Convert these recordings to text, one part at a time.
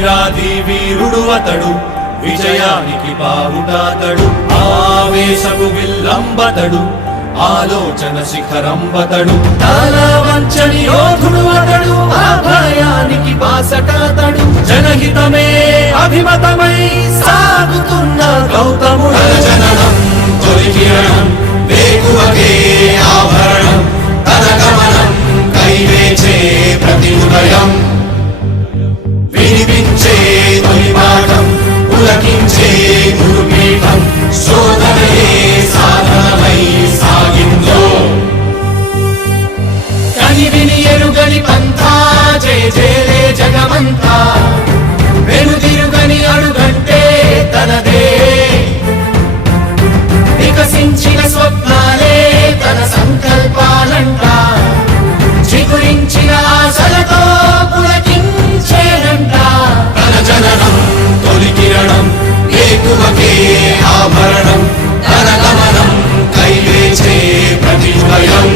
వీరాది వీరుడు అతడు, విజయానికి బావుటాతడు, ఆవేశపు విల్లంబతడు, ఆలోచన శిఖరంబతడు, తలవంచని యోధుడు అతడు, అభయానికి బాసటాతడు, జనహితమే అభిమతమై సాగుతున్న గౌతముడు. జననం తొలి కిరణం వేకువకే ఆభరణం, తన గమనం కైవేచే ప్రతి ఉదయం, వినిపించే తొలి పాఠం పులకించే గురుపీఠం, శోధనయే సాధనమై సాగిందో. కని విని ఎరుగని పంథా జయ జయలే జగమంతా, వెనుదిరుగని అడుగంటే తనదే, వికసించిన స్వప్నాలే తన సంకల్పాలంట, చిగురించిన ఆశలతో పులకించేనంట. తన జననం తొలి కిరణం వేకువకే ఆభరణం, తన గమనం కైవేచే ప్రతి ఉదయం,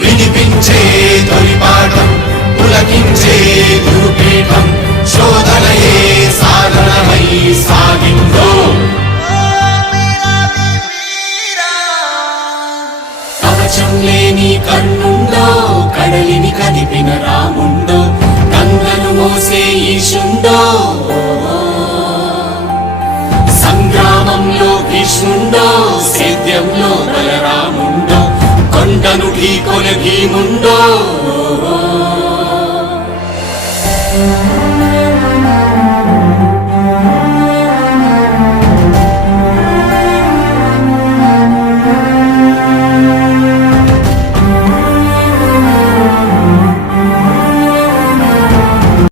వినిపించే తొలి పాఠం పులకించే గురుపీఠం, శోధనయే సాధనమై సాగిందో. కవచం లేని కర్ణుండో, కడలిని కదిపిన రాముండో, గంగను మోసే ఈశుండో, సంగ్రామంలో భీష్ముండో, సేద్యంలో బలరాముండో, కొండను ఢీకొనే భీముండో.